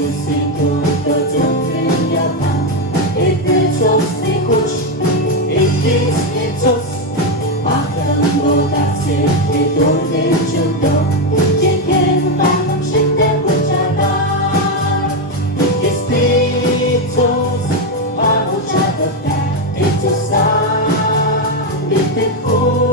Ісусіньку, то цюкни яка, і ти цос не хоч, і пісні цос, махом лотаці, і турди чудо, тільки певном жити почата. І спить цос, а учата те, і цоса, і ти хоч.